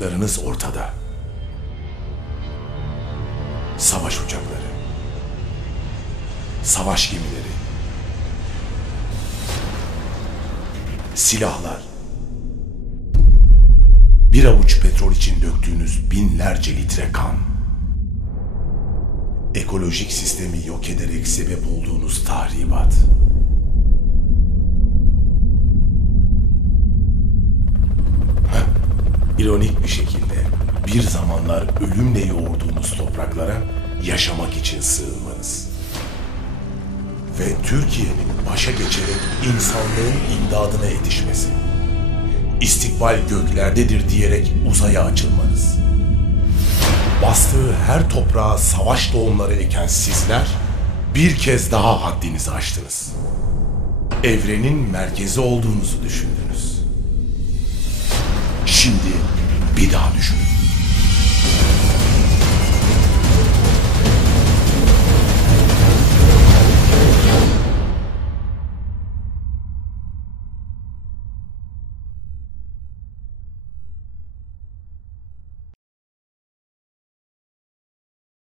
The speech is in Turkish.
Yaptıklarınız ortada. Savaş uçakları. Savaş gemileri. Silahlar. Bir avuç petrol için döktüğünüz binlerce litre kan. Ekolojik sistemi yok ederek sebep olduğunuz tahribat. İronik bir şekilde bir zamanlar ölümle yoğurduğunuz topraklara yaşamak için sığınmanız. Ve Türkiye'nin başa geçerek insanlığın imdadına yetişmesi. İstikbal göklerdedir diyerek uzaya açılmanız. Bastığı her toprağa savaş tohumları eken sizler bir kez daha haddinizi aştınız. Evrenin merkezi olduğunuzu düşündünüz. Şimdi bir daha düşünün.